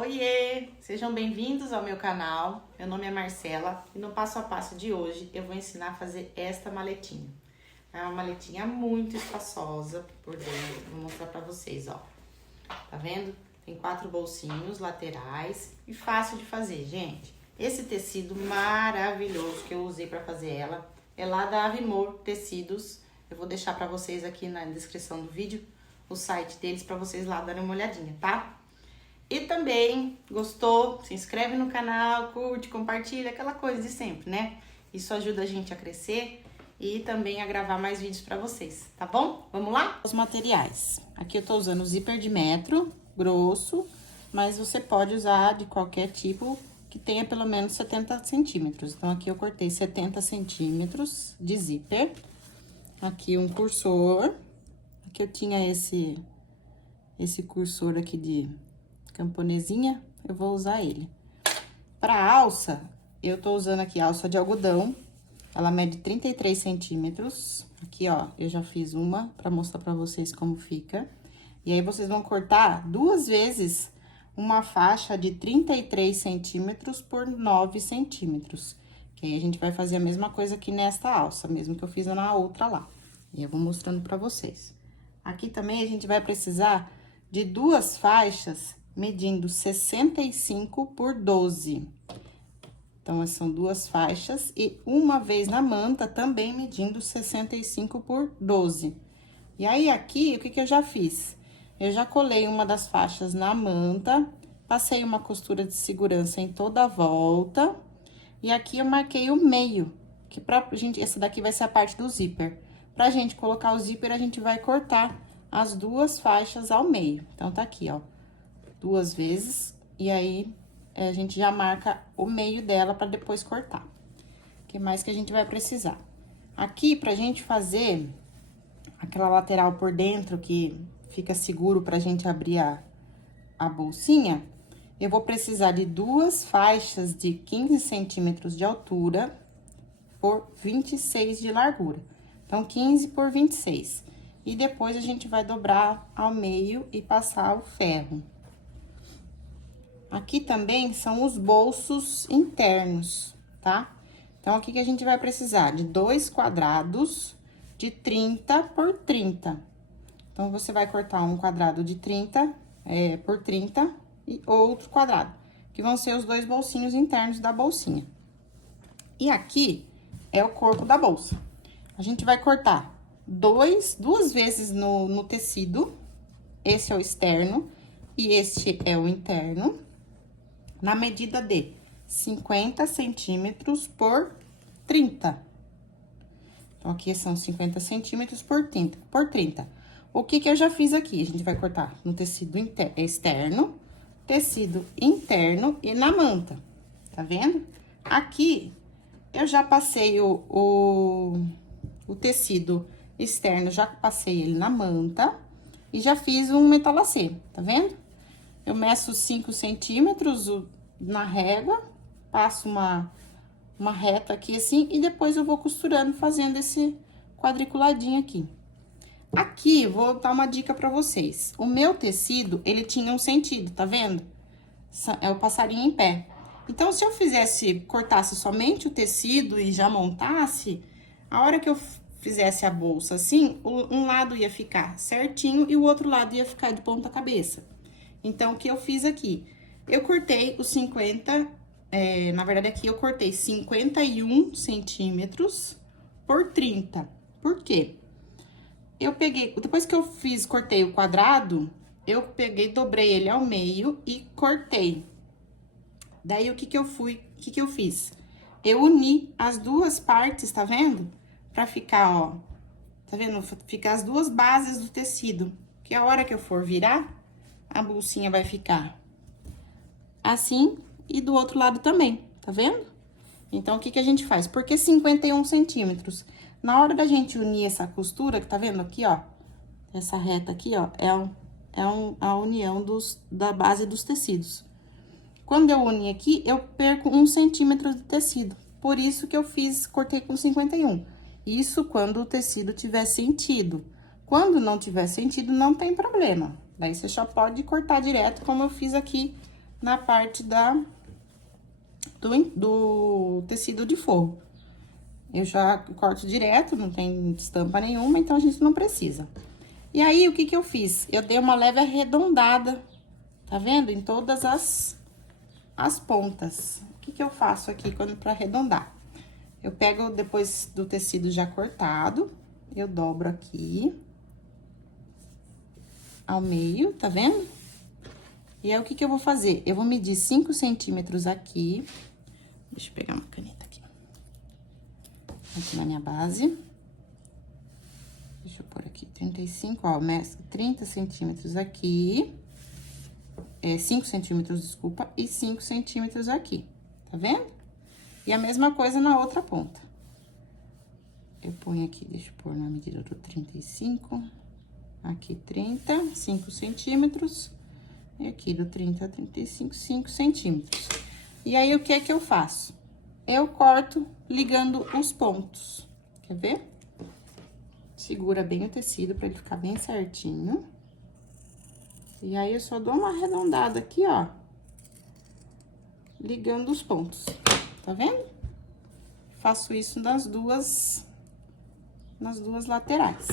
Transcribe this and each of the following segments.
Oiê! Sejam bem-vindos ao meu canal. Meu nome é Marcela e no passo a passo de hoje eu vou ensinar a fazer esta maletinha. É uma maletinha muito espaçosa por dentro. Vou mostrar pra vocês, ó. Tá vendo? Tem 4 bolsinhos laterais e fácil de fazer, gente. Esse tecido maravilhoso que eu usei pra fazer ela é lá da Avimor Tecidos. Eu vou deixar pra vocês aqui na descrição do vídeo o site deles pra vocês lá darem uma olhadinha, tá? E também, gostou? Se inscreve no canal, curte, compartilha, aquela coisa de sempre, né? Isso ajuda a gente a crescer e também a gravar mais vídeos pra vocês, tá bom? Vamos lá? Os materiais. Aqui eu tô usando zíper de metro, grosso, mas você pode usar de qualquer tipo que tenha pelo menos 70 centímetros. Então, aqui eu cortei 70 centímetros de zíper. Aqui um cursor. Aqui eu tinha esse cursor aqui de camponesinha, eu vou usar ele. Pra alça, eu tô usando aqui alça de algodão, ela mede 33 centímetros. Aqui, ó, eu já fiz uma pra mostrar pra vocês como fica. E aí, vocês vão cortar 2 vezes uma faixa de 33 centímetros por 9 centímetros. Que aí, a gente vai fazer a mesma coisa aqui nesta alça, mesmo que eu fiz na outra lá. E eu vou mostrando pra vocês. Aqui também, a gente vai precisar de 2 faixas medindo 65 por 12. Então, são 2 faixas e uma vez na manta também medindo 65 por 12. E aí, aqui, o que que eu já fiz? Eu já colei uma das faixas na manta, passei uma costura de segurança em toda a volta. E aqui eu marquei o meio, que pra gente, essa daqui vai ser a parte do zíper. Pra gente colocar o zíper, a gente vai cortar as 2 faixas ao meio. Então, tá aqui, ó. 2 vezes, e aí, a gente já marca o meio dela pra depois cortar. O que mais que a gente vai precisar? Aqui, pra gente fazer aquela lateral por dentro, que fica seguro pra gente abrir a bolsinha, eu vou precisar de 2 faixas de 15 centímetros de altura por 26 de largura. Então, 15 por 26. E depois, a gente vai dobrar ao meio e passar o ferro. Aqui também são os bolsos internos, tá? Então, aqui que a gente vai precisar de 2 quadrados de 30 por 30. Então, você vai cortar um quadrado de 30 por 30 e outro quadrado, que vão ser os 2 bolsinhos internos da bolsinha. E aqui é o corpo da bolsa. A gente vai cortar 2 vezes no tecido, esse é o externo e este é o interno, na medida de 50 centímetros por 30. Então, aqui são 50 centímetros por 30. O que que eu já fiz aqui? A gente vai cortar no tecido externo, tecido interno e na manta, tá vendo? Aqui, eu já passei o tecido externo, já passei ele na manta e já fiz um metalacê, tá vendo? Eu meço 5 centímetros na régua, passo uma reta aqui assim, e depois eu vou costurando, fazendo esse quadriculadinho aqui. Aqui, vou dar uma dica pra vocês. O meu tecido, ele tinha um sentido, tá vendo? É o passarinho em pé. Então, se eu cortasse somente o tecido e já montasse, a hora que eu fizesse a bolsa assim, um lado ia ficar certinho e o outro lado ia ficar de ponta cabeça. Então, o que eu fiz aqui? Eu cortei os 50, na verdade, aqui eu cortei 51 centímetros por 30. Por quê? Eu peguei, depois que eu cortei o quadrado, eu peguei, dobrei ele ao meio e cortei. Daí, o que que eu fiz? Eu uni as 2 partes, tá vendo? Pra ficar, ó, tá vendo? Ficar as 2 bases do tecido. Que a hora que eu for virar, a bolsinha vai ficar assim e do outro lado também, tá vendo? Então, o que que a gente faz? Por que 51 centímetros? Na hora da gente unir essa costura, que tá vendo aqui, ó, essa reta aqui, ó, a união da base dos tecidos. Quando eu unir aqui, eu perco 1 centímetro de tecido. Por isso que eu cortei com 51. Isso quando o tecido tiver sentido. Quando não tiver sentido, não tem problema. Daí, você só pode cortar direto, como eu fiz aqui na parte do tecido de forro. Eu já corto direto, não tem estampa nenhuma, então a gente não precisa. E aí, o que que eu fiz? Eu dei uma leve arredondada, tá vendo? Em todas as pontas. O que que eu faço aqui pra arredondar? Eu pego, depois do tecido já cortado, eu dobro aqui ao meio, tá vendo? E aí, o que que eu vou fazer? Eu vou medir 5 centímetros aqui. Deixa eu pegar uma caneta aqui. Aqui na minha base. Deixa eu pôr aqui, 35, ó, 30 centímetros aqui. 5 centímetros, desculpa, e 5 centímetros aqui, tá vendo? E a mesma coisa na outra ponta. Eu ponho aqui, deixa eu pôr na medida do 35, aqui 30, 5 centímetros, e aqui do 30 a 35, 5 centímetros. E aí, o que é que eu faço? Eu corto ligando os pontos, quer ver? Segura bem o tecido pra ele ficar bem certinho. E aí, eu só dou uma arredondada aqui, ó, ligando os pontos, tá vendo? Faço isso nas duas laterais.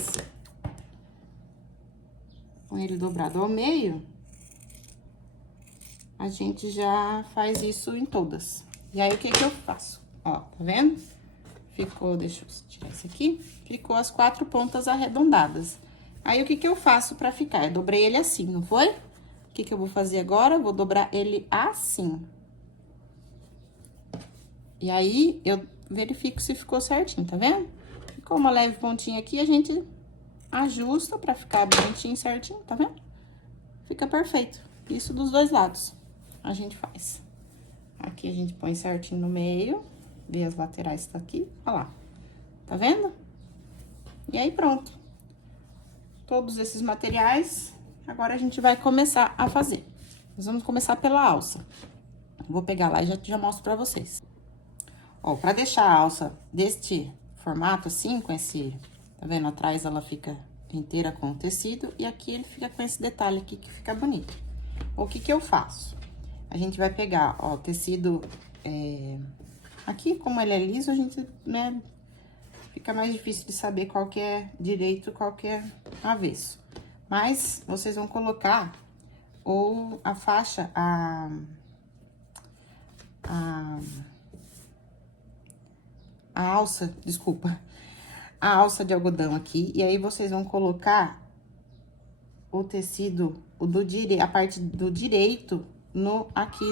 Com ele dobrado ao meio, a gente já faz isso em todas. E aí, o que que eu faço? Ó, tá vendo? Ficou, deixa eu tirar isso aqui, ficou as 4 pontas arredondadas. Aí, o que que eu faço pra ficar? Eu dobrei ele assim, não foi? O que que eu vou fazer agora? Vou dobrar ele assim. E aí, eu verifico se ficou certinho, tá vendo? Ficou uma leve pontinha aqui, a gente ajusta pra ficar bonitinho, certinho, tá vendo? Fica perfeito. Isso dos dois lados a gente faz. Aqui a gente põe certinho no meio, vê as laterais tá aqui, ó lá. Tá vendo? E aí, pronto. Todos esses materiais, agora a gente vai começar a fazer. Nós vamos começar pela alça. Vou pegar lá e já mostro pra vocês. Ó, pra deixar a alça deste formato assim, com esse, tá vendo? Atrás ela fica inteira com o tecido e aqui ele fica com esse detalhe aqui que fica bonito. O que que eu faço? A gente vai pegar, ó, o tecido, aqui, como ele é liso, a gente, né, fica mais difícil de saber qual que é direito, qual que é avesso. Mas, vocês vão colocar ou a faixa, a alça, desculpa, a alça de algodão aqui, e aí vocês vão colocar o tecido, a parte do direito, aqui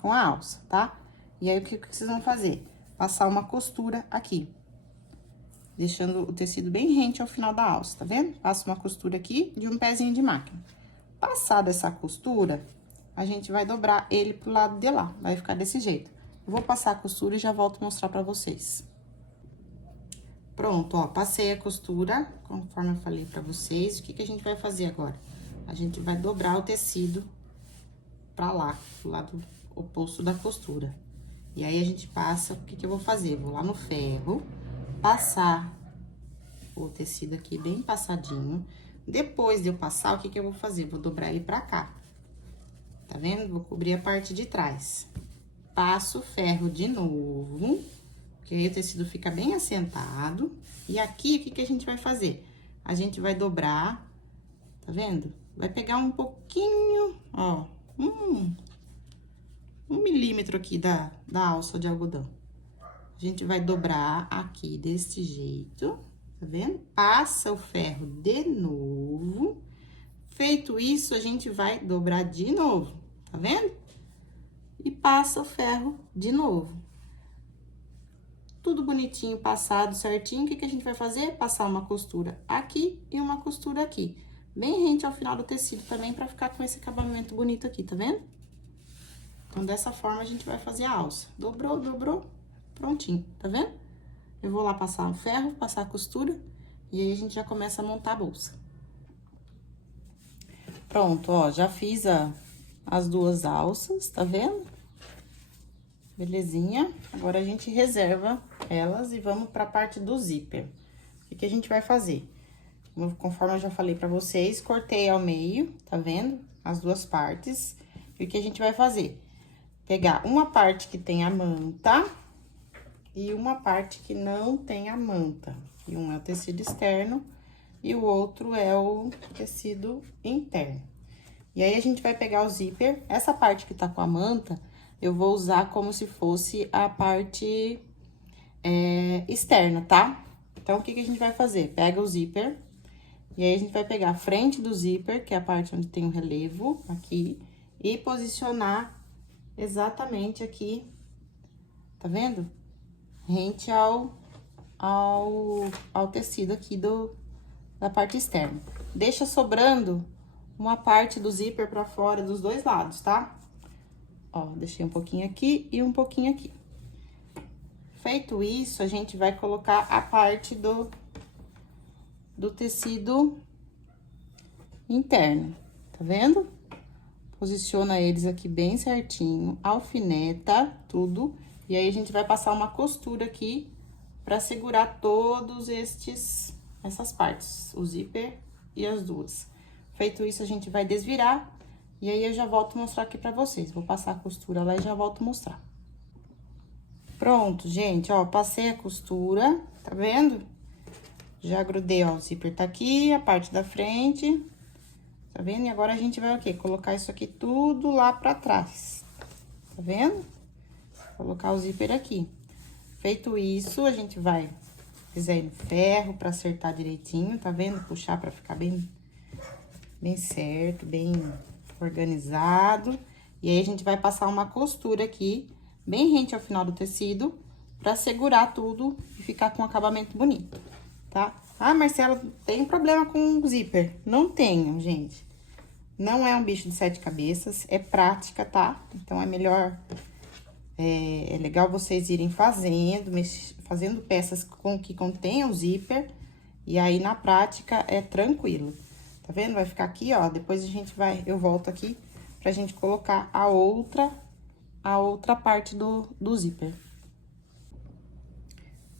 com a alça, tá? E aí, o que vocês vão fazer? Passar uma costura aqui, deixando o tecido bem rente ao final da alça, tá vendo? Passa uma costura aqui de um pezinho de máquina. Passada essa costura, a gente vai dobrar ele pro lado de lá, vai ficar desse jeito. Eu vou passar a costura e já volto a mostrar pra vocês. Pronto, ó, passei a costura, conforme eu falei pra vocês. O que que a gente vai fazer agora? A gente vai dobrar o tecido pra lá, do lado oposto da costura. E aí, a gente passa, o que que eu vou fazer? Vou lá no ferro, passar o tecido aqui bem passadinho. Depois de eu passar, o que que eu vou fazer? Vou dobrar ele pra cá. Tá vendo? Vou cobrir a parte de trás. Passo o ferro de novo, que aí o tecido fica bem assentado. E aqui, o que que a gente vai fazer? A gente vai dobrar, tá vendo? Vai pegar um pouquinho, ó, 1 milímetro aqui da alça de algodão. A gente vai dobrar aqui desse jeito, tá vendo? Passa o ferro de novo. Feito isso, a gente vai dobrar de novo, tá vendo? E passa o ferro de novo. Tudo bonitinho, passado, certinho. O que que a gente vai fazer? Passar uma costura aqui e uma costura aqui. Bem rente ao final do tecido também, pra ficar com esse acabamento bonito aqui, tá vendo? Então, dessa forma, a gente vai fazer a alça. Dobrou, dobrou, prontinho, tá vendo? Eu vou lá passar o ferro, passar a costura, e aí a gente já começa a montar a bolsa. Pronto, ó, já fiz as duas alças, tá vendo? Belezinha. Agora, a gente reserva elas e vamos pra parte do zíper. O que que a gente vai fazer? conforme eu já falei pra vocês, cortei ao meio, tá vendo? As duas partes. E o que a gente vai fazer? Pegar uma parte que tem a manta e uma parte que não tem a manta. E um é o tecido externo e o outro é o tecido interno. E aí, a gente vai pegar o zíper. Essa parte que tá com a manta, eu vou usar como se fosse a parte externa, tá? Então, o que que a gente vai fazer? Pega o zíper, e aí a gente vai pegar a frente do zíper, que é a parte onde tem o relevo, aqui, e posicionar exatamente aqui, tá vendo? Rente ao tecido aqui da parte externa. Deixa sobrando uma parte do zíper pra fora dos dois lados, tá? Ó, deixei um pouquinho aqui e um pouquinho aqui. Feito isso, a gente vai colocar a parte do tecido interno, tá vendo? Posiciona eles aqui bem certinho, alfineta tudo, e aí a gente vai passar uma costura aqui pra segurar todos essas partes, o zíper e as duas. Feito isso, a gente vai desvirar, e aí eu já volto a mostrar aqui pra vocês. Vou passar a costura lá e já volto a mostrar. Pronto, gente, ó, passei a costura, tá vendo? Já grudei, ó, o zíper tá aqui, a parte da frente, tá vendo? E agora a gente vai o quê? Colocar isso aqui tudo lá pra trás, tá vendo? Colocar o zíper aqui. Feito isso, a gente vai pisar no ferro pra acertar direitinho, tá vendo? Puxar pra ficar bem certo, bem organizado. E aí, a gente vai passar uma costura aqui, bem rente ao final do tecido, pra segurar tudo e ficar com um acabamento bonito, tá? Ah, Marcela, tem problema com o zíper? Não tenho, gente. Não é um bicho de 7 cabeças, é prática, tá? Então, é melhor... É legal vocês irem fazendo peças que contenham zíper, e aí, na prática, é tranquilo. Tá vendo? Vai ficar aqui, ó, depois eu volto aqui pra gente colocar a outra parte do zíper.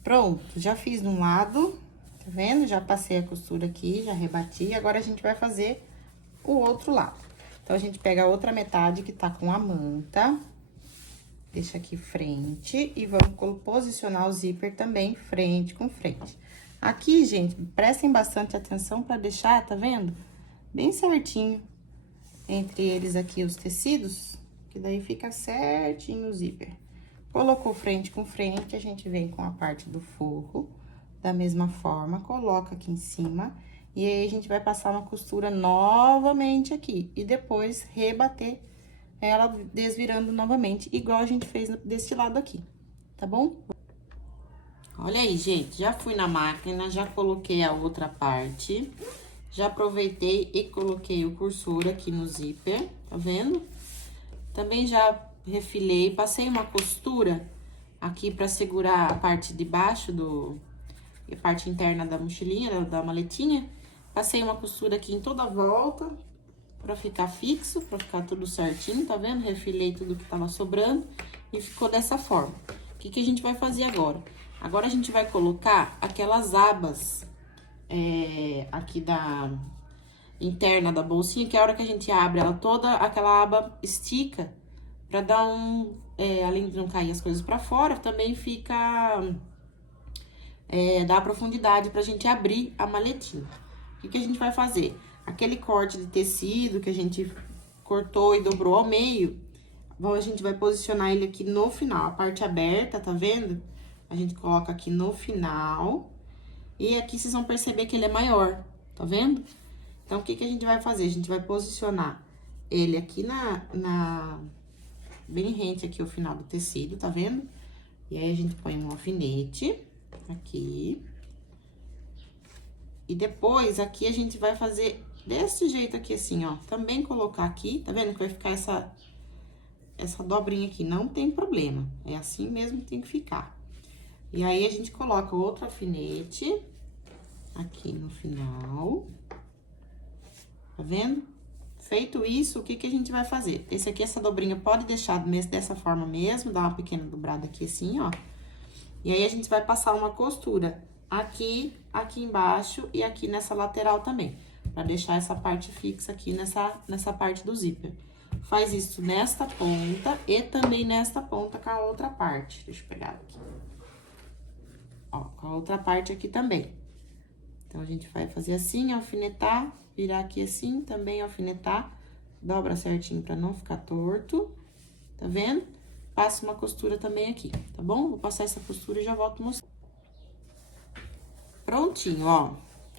Pronto, já fiz de um lado, tá vendo? Já passei a costura aqui, já rebati, agora a gente vai fazer o outro lado. Então, a gente pega a outra metade que tá com a manta, deixa aqui frente e vamos posicionar o zíper também frente com frente. Aqui, gente, prestem bastante atenção pra deixar, tá vendo? Bem certinho entre eles aqui os tecidos, que daí fica certinho o zíper. Colocou frente com frente, a gente vem com a parte do forro, da mesma forma, coloca aqui em cima, e aí a gente vai passar uma costura novamente aqui, e depois rebater ela desvirando novamente, igual a gente fez desse lado aqui, tá bom? Olha aí, gente, já fui na máquina, já coloquei a outra parte, já aproveitei e coloquei o cursor aqui no zíper, tá vendo? Também já refilei, passei uma costura aqui pra segurar a parte de baixo a parte interna da mochilinha, da maletinha. Passei uma costura aqui em toda a volta, pra ficar fixo, pra ficar tudo certinho, tá vendo? Refilei tudo que tava sobrando e ficou dessa forma. O que que a gente vai fazer agora? Agora, a gente vai colocar aquelas abas aqui interna da bolsinha, que a hora que a gente abre ela toda, aquela aba estica pra dar além de não cair as coisas pra fora, também fica... dá profundidade pra gente abrir a maletinha. O que que a gente vai fazer? Aquele corte de tecido que a gente cortou e dobrou ao meio, a gente vai posicionar ele aqui no final, a parte aberta, tá vendo? A gente coloca aqui no final, e aqui vocês vão perceber que ele é maior, tá vendo? Então, o que que a gente vai fazer? A gente vai posicionar ele aqui bem rente aqui ao final do tecido, tá vendo? E aí, a gente põe um alfinete aqui. E depois, aqui, a gente vai fazer desse jeito aqui, assim, ó. Também colocar aqui, tá vendo? Que vai ficar essa dobrinha aqui, não tem problema. É assim mesmo que tem que ficar. E aí, a gente coloca outro alfinete aqui no final. Tá vendo? Feito isso, o que que a gente vai fazer? Essa dobrinha pode deixar dessa forma mesmo, dar uma pequena dobrada aqui assim, ó. E aí, a gente vai passar uma costura aqui, aqui embaixo e aqui nessa lateral também, pra deixar essa parte fixa aqui nessa parte do zíper. Faz isso nesta ponta e também nesta ponta com a outra parte. Deixa eu pegar aqui. Ó, com a outra parte aqui também. Então, a gente vai fazer assim, alfinetar, virar aqui assim, também alfinetar, dobra certinho pra não ficar torto, tá vendo? Passa uma costura também aqui, tá bom? Vou passar essa costura e já volto mostrar. Prontinho, ó.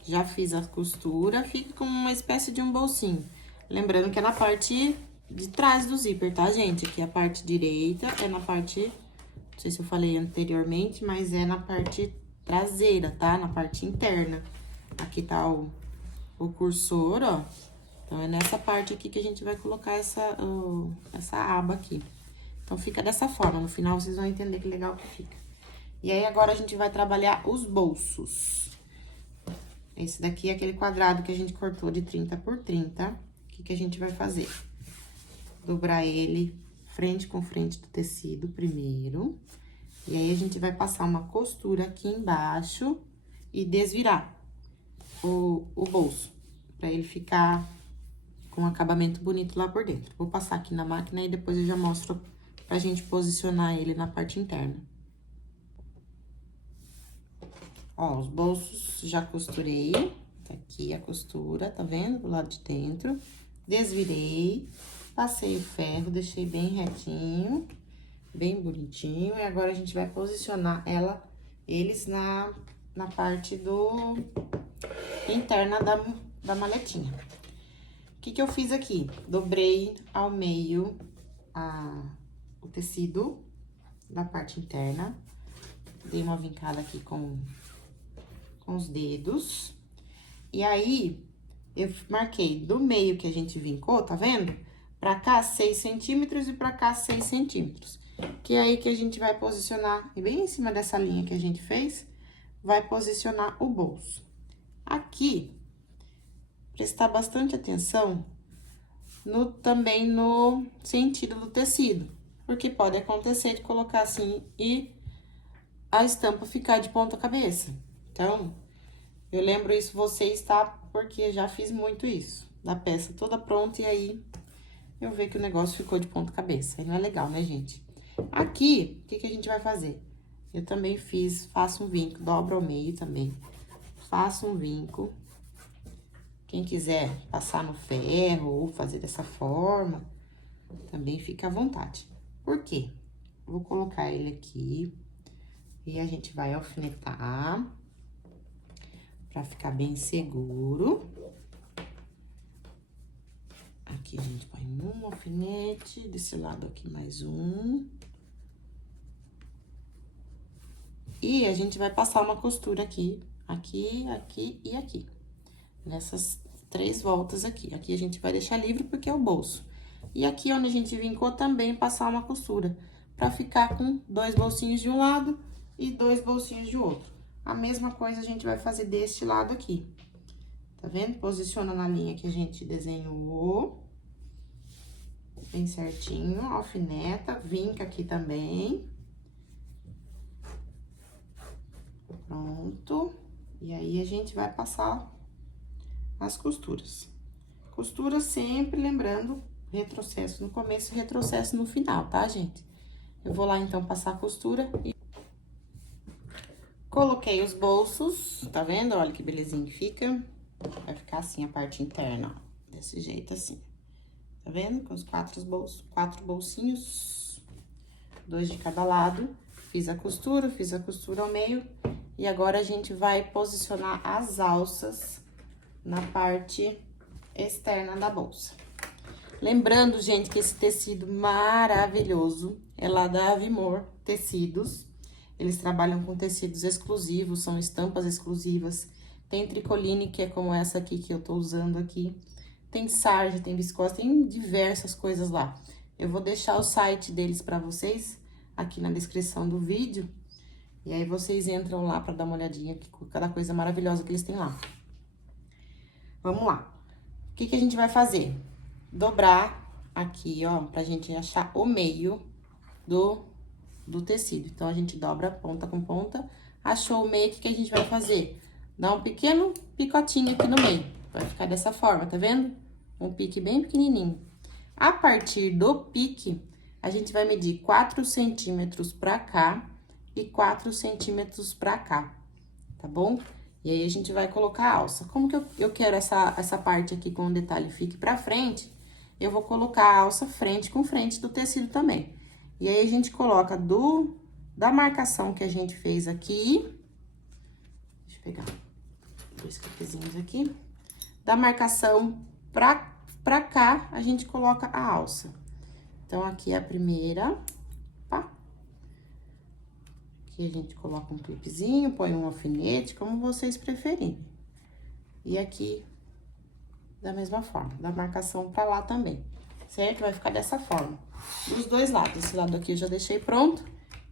Já fiz a costura, fica como uma espécie de um bolsinho. Lembrando que é na parte de trás do zíper, tá, gente? Aqui a parte direita é na parte, não sei se eu falei anteriormente, mas é na parte traseira, tá? Na parte interna. Aqui tá o cursor, ó. Então, é nessa parte aqui que a gente vai colocar essa aba aqui. Então, fica dessa forma. No final, vocês vão entender que legal que fica. E aí, agora, a gente vai trabalhar os bolsos. Esse daqui é aquele quadrado que a gente cortou de 30 por 30. O que a gente vai fazer? Dobrar ele frente com frente do tecido primeiro. E aí, a gente vai passar uma costura aqui embaixo e desvirar o bolso, pra ele ficar com um acabamento bonito lá por dentro. Vou passar aqui na máquina e depois eu já mostro pra gente posicionar ele na parte interna. Ó, os bolsos já costurei, tá aqui a costura, tá vendo? Do lado de dentro. Desvirei, passei o ferro, deixei bem retinho, bem bonitinho. E agora, a gente vai posicionar eles na parte interna da maletinha. O que eu fiz aqui? Dobrei ao meio o tecido da parte interna. Dei uma vincada aqui com os dedos. E aí, eu marquei do meio que a gente vincou, tá vendo? Pra cá, 6 centímetros e pra cá, 6 centímetros. Que é aí que a gente vai posicionar, e bem em cima dessa linha que a gente fez, vai posicionar o bolso. Aqui, prestar bastante atenção também no sentido do tecido. Porque pode acontecer de colocar assim e a estampa ficar de ponta cabeça. Então, eu lembro isso vocês, tá? Porque já fiz muito isso. Da peça toda pronta e aí eu vejo que o negócio ficou de ponta cabeça. Aí não é legal, né, gente? Aqui, o que a gente vai fazer? Eu também faço um vinco, dobro ao meio também. Faço um vinco. Quem quiser passar no ferro ou fazer dessa forma, também fica à vontade. Por quê? Vou colocar ele aqui e a gente vai alfinetar pra ficar bem seguro. Aqui a gente põe um alfinete, desse lado aqui mais um. E a gente vai passar uma costura aqui, aqui, aqui e aqui. Nessas 3 voltas aqui. Aqui a gente vai deixar livre porque é o bolso. E aqui onde a gente vincou também passar uma costura, pra ficar com 2 bolsinhos de um lado e 2 bolsinhos de outro. A mesma coisa a gente vai fazer deste lado aqui. Tá vendo? Posiciona na linha que a gente desenhou. Bem certinho, alfineta, vinca aqui também. Pronto. E aí, a gente vai passar as costuras. Costura sempre lembrando, retrocesso no começo e retrocesso no final, tá, gente? Eu vou lá, então, passar a costura e... Coloquei os bolsos, tá vendo? Olha que belezinha que fica. Vai ficar assim a parte interna, ó. Desse jeito, assim. Tá vendo? Com os 4 bolsinhos. 2 de cada lado. Fiz a costura ao meio. E agora, a gente vai posicionar as alças na parte externa da bolsa. Lembrando, gente, que esse tecido maravilhoso é lá da Avimor Tecidos. Eles trabalham com tecidos exclusivos, são estampas exclusivas. Tem tricoline, que é como essa aqui que eu tô usando aqui. Tem sarja, tem viscose, tem diversas coisas lá. Eu vou deixar o site deles pra vocês aqui na descrição do vídeo. E aí, vocês entram lá pra dar uma olhadinha com cada coisa maravilhosa que eles têm lá. Vamos lá. O que a gente vai fazer? Dobrar aqui, ó, pra gente achar o meio do tecido. Então, a gente dobra ponta com ponta Achou o meio, o que que a gente vai fazer? Dá um pequeno picotinho aqui no meio. Vai ficar dessa forma, tá vendo? Um pique bem pequenininho. A partir do pique, a gente vai medir 4 centímetros pra cá e 4 centímetros pra cá, tá bom? E aí, a gente vai colocar a alça. Como que eu quero essa parte aqui com o detalhe fique pra frente, eu vou colocar a alça frente com frente do tecido também. E aí, a gente coloca da marcação que a gente fez aqui. Deixa eu pegar 2 clipezinhos aqui. Da marcação pra cá, a gente coloca a alça. Então, aqui é a primeira, tá? Aqui a gente coloca um clipezinho, põe um alfinete, como vocês preferirem. E aqui, da mesma forma, da marcação pra lá também, certo? Vai ficar dessa forma. Dos dois lados, esse lado aqui eu já deixei pronto,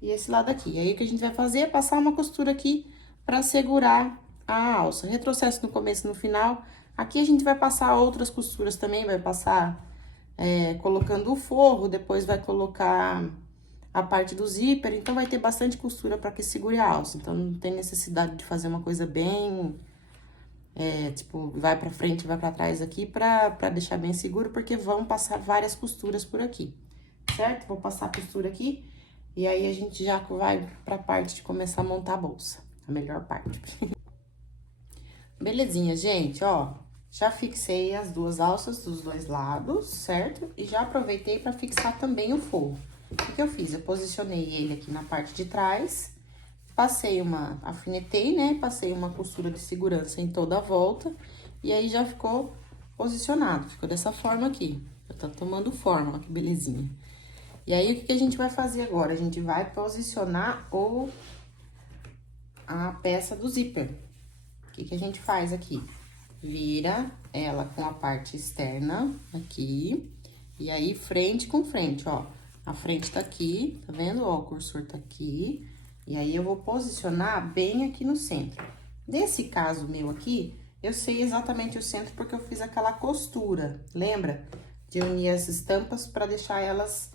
e esse lado aqui. E aí, o que a gente vai fazer é passar uma costura aqui pra segurar a alça. Retrocesso no começo e no final. Aqui a gente vai passar outras costuras também, vai passar colocando o forro, depois vai colocar a parte do zíper, então vai ter bastante costura para que segure a alça. Então, não tem necessidade de fazer uma coisa bem, tipo, vai pra frente, vai pra trás aqui, pra deixar bem seguro, porque vão passar várias costuras por aqui, certo? Vou passar a costura aqui, e aí a gente já vai pra parte de começar a montar a bolsa, a melhor parte. Belezinha, gente, ó, já fixei as duas alças dos dois lados, certo? E já aproveitei pra fixar também o forro. O que eu fiz? Eu posicionei ele aqui na parte de trás, alfinetei, né? Passei uma costura de segurança em toda a volta, e aí já ficou posicionado, ficou dessa forma aqui. Já tá tomando forma, ó, que belezinha. E aí, o que a gente vai fazer agora? A gente vai posicionar a peça do zíper. O que a gente faz aqui? Vira ela com a parte externa aqui, e aí frente com frente, ó. A frente tá aqui, tá vendo? Ó, o cursor tá aqui, e aí eu vou posicionar bem aqui no centro. Nesse caso meu aqui, eu sei exatamente o centro porque eu fiz aquela costura, lembra? De unir as estampas pra deixar elas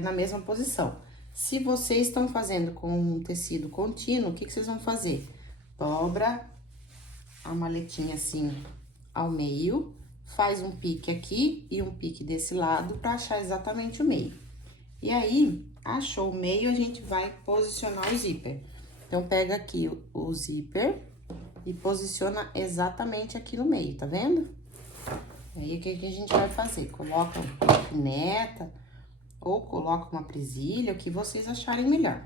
na mesma posição. Se vocês estão fazendo com um tecido contínuo, o que vocês vão fazer? Dobra a maletinha assim ao meio, faz um pique aqui e um pique desse lado pra achar exatamente o meio. E aí, achou o meio, a gente vai posicionar o zíper. Então, pega aqui o zíper e posiciona exatamente aqui no meio, tá vendo? Aí, o que a gente vai fazer? Coloca uma alfineta ou coloca uma presilha, o que vocês acharem melhor.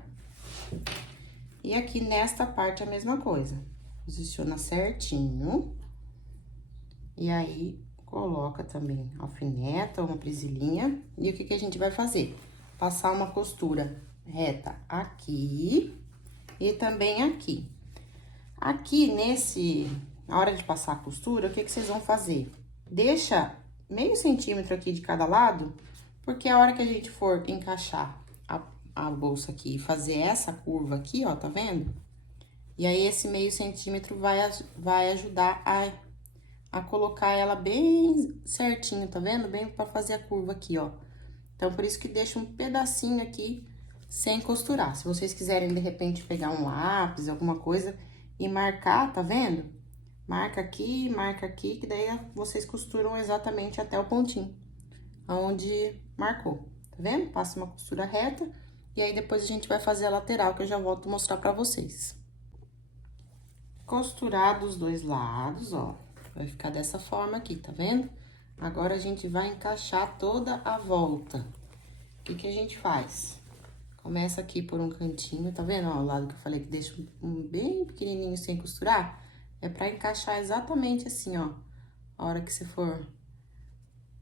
E aqui nesta parte a mesma coisa. Posiciona certinho. E aí, coloca também alfineta ou uma presilhinha. E o que a gente vai fazer? Passar uma costura reta aqui e também aqui. Aqui na hora de passar a costura, o que vocês vão fazer? Deixa meio centímetro aqui de cada lado, porque a hora que a gente for encaixar a bolsa aqui e fazer essa curva aqui, ó, tá vendo? E aí, esse meio centímetro vai ajudar a colocar ela bem certinho, tá vendo? Bem pra fazer a curva aqui, ó. Então, por isso que deixa um pedacinho aqui sem costurar. Se vocês quiserem, de repente, pegar um lápis, alguma coisa e marcar, tá vendo? Marca aqui, que daí vocês costuram exatamente até o pontinho, onde marcou, tá vendo? Passa uma costura reta e aí depois a gente vai fazer a lateral, que eu já volto a mostrar pra vocês. Costurar dos dois lados, ó. Vai ficar dessa forma aqui, tá vendo? Agora, a gente vai encaixar toda a volta. O que a gente faz? Começa aqui por um cantinho, tá vendo? Ó, o lado que eu falei que deixa bem pequenininho sem costurar. É pra encaixar exatamente assim, ó. A hora que você for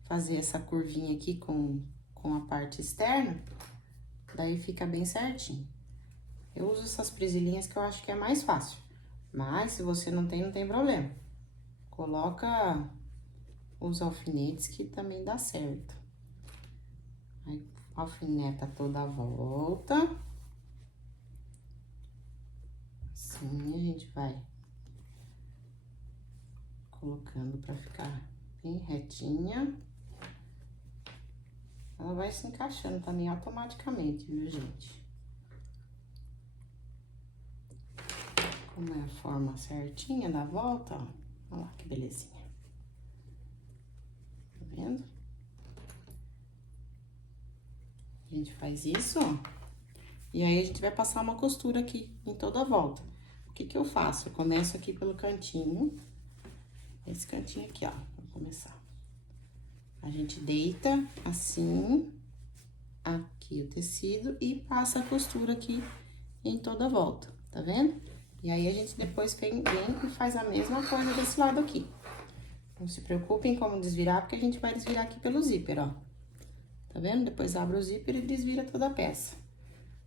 fazer essa curvinha aqui com a parte externa, daí fica bem certinho. Eu uso essas presilhinhas que eu acho que é mais fácil. Mas, se você não tem problema. Coloca os alfinetes que também dá certo. Aí, alfineta toda a volta. Assim, a gente vai colocando pra ficar bem retinha. Ela vai se encaixando também automaticamente, viu, gente? Como é a forma certinha da volta, ó. Olha lá que belezinha. Tá vendo? A gente faz isso, ó. E aí, a gente vai passar uma costura aqui em toda a volta. O que que eu faço? Eu começo aqui pelo cantinho. Esse cantinho aqui, ó. Vou começar. A gente deita assim, aqui o tecido e passa a costura aqui em toda a volta, tá vendo? E aí, a gente depois vem e faz a mesma coisa desse lado aqui. Não se preocupem como desvirar, porque a gente vai desvirar aqui pelo zíper, ó. Tá vendo? Depois abre o zíper e desvira toda a peça.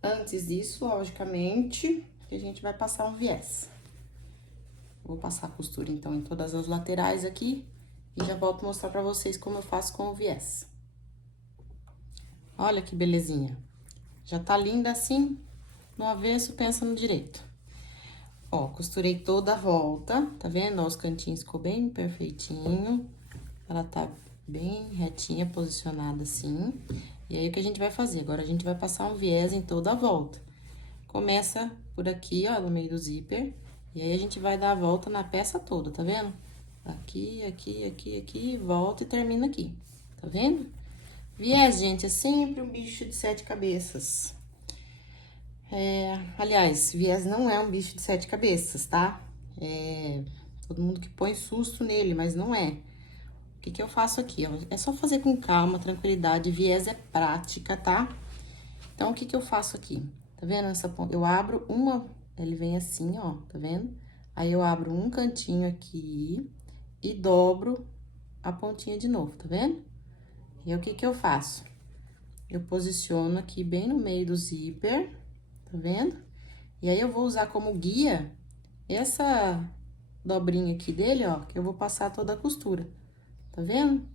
Antes disso, logicamente, a gente vai passar um viés. Vou passar a costura, então, em todas as laterais aqui. E já volto a mostrar pra vocês como eu faço com o viés. Olha que belezinha. Já tá linda assim, no avesso, pensa no direito. Ó, costurei toda a volta, tá vendo? Ó, os cantinhos ficou bem perfeitinho. Ela tá bem retinha, posicionada assim. E aí, o que a gente vai fazer? Agora, a gente vai passar um viés em toda a volta. Começa por aqui, ó, no meio do zíper. E aí, a gente vai dar a volta na peça toda, tá vendo? Aqui, aqui, aqui, aqui, volta e termina aqui. Tá vendo? Viés, gente, é sempre um bicho de 7 cabeças. Aliás, viés não é um bicho de 7 cabeças, tá? Todo mundo que põe susto nele, mas não é. O que que eu faço aqui, ó? É só fazer com calma, tranquilidade. Viés é prática, tá? Então, o que que eu faço aqui? Tá vendo essa ponta? Eu abro uma... Ele vem assim, ó, tá vendo? Aí, eu abro um cantinho aqui e dobro a pontinha de novo, tá vendo? E aí, o que que eu faço? Eu posiciono aqui bem no meio do zíper, tá vendo? E aí, eu vou usar como guia essa dobrinha aqui dele, ó, que eu vou passar toda a costura. Tá vendo?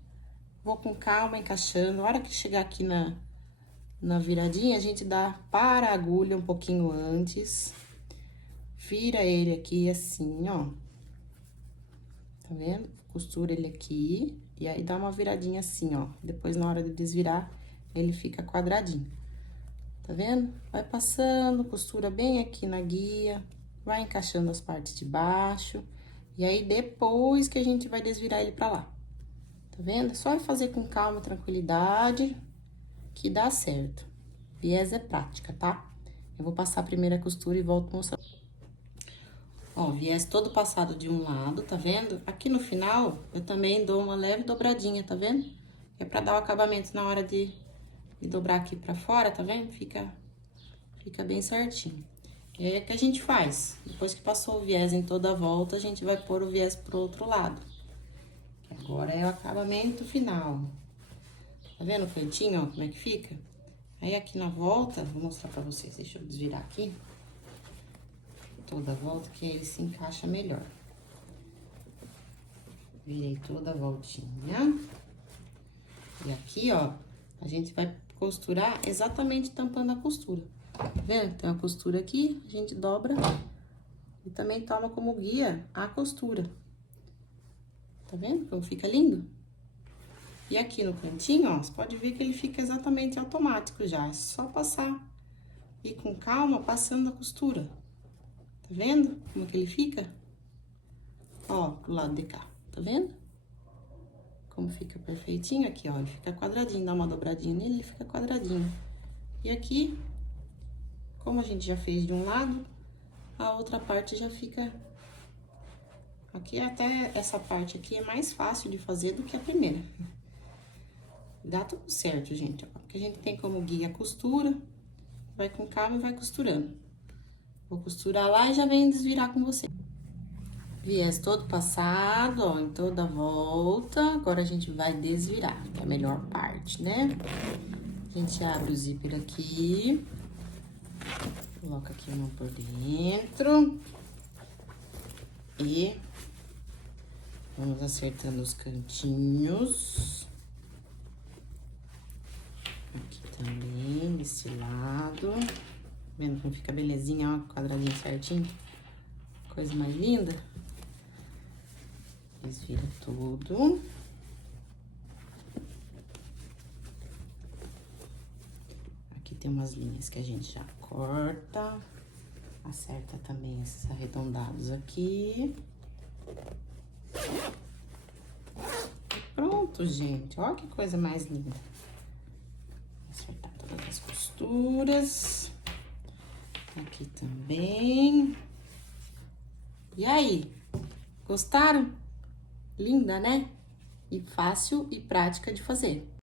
Vou com calma encaixando. A hora que chegar aqui na viradinha, a gente para a agulha um pouquinho antes. Vira ele aqui assim, ó. Tá vendo? Costura ele aqui. E aí, dá uma viradinha assim, ó. Depois, na hora de desvirar, ele fica quadradinho. Tá vendo? Vai passando, costura bem aqui na guia. Vai encaixando as partes de baixo. E aí, depois que a gente vai desvirar ele pra lá. Tá vendo? É só fazer com calma e tranquilidade que dá certo. Viés é prática, tá? Eu vou passar a primeira costura e volto a mostrar. Ó, viés todo passado de um lado, tá vendo? Aqui no final, eu também dou uma leve dobradinha, tá vendo? É pra dar o acabamento na hora de dobrar aqui pra fora, tá vendo? Fica bem certinho. E aí, o que a gente faz? Depois que passou o viés em toda a volta, a gente vai pôr o viés pro outro lado. Agora é o acabamento final. Tá vendo o cantinho, ó, como é que fica? Aí, aqui na volta, vou mostrar pra vocês. Deixa eu desvirar aqui. Toda a volta, que ele se encaixa melhor. Virei toda a voltinha. E aqui, ó, a gente vai costurar exatamente tampando a costura. Tá vendo? Tem uma costura aqui, a gente dobra e também toma como guia a costura. Tá vendo como fica lindo? E aqui no cantinho, ó, você pode ver que ele fica exatamente automático já. É só passar e com calma passando a costura. Tá vendo como que ele fica? Ó, pro lado de cá, tá vendo? Como fica perfeitinho aqui, ó, ele fica quadradinho. Dá uma dobradinha nele, ele fica quadradinho. E aqui, como a gente já fez de um lado, a outra parte já fica... Aqui até essa parte aqui é mais fácil de fazer do que a primeira. Dá tudo certo, gente, ó, porque a gente tem como guia a costura, vai com calma e vai costurando. Vou costurar lá e já venho desvirar com você. Viés todo passado, ó, em toda a volta. Agora, a gente vai desvirar, que é a melhor parte, né? A gente abre o zíper aqui. Coloca aqui a mão por dentro. E vamos acertando os cantinhos. Aqui também, desse lado. Vendo como fica belezinha, ó, quadradinho certinho. Coisa mais linda. Desvira tudo. Aqui tem umas linhas que a gente já corta. Acerta também esses arredondados aqui. Pronto, gente. Olha que coisa mais linda. Acertar todas as costuras. Aqui também. E aí? Gostaram? Linda, né? E fácil e prática de fazer.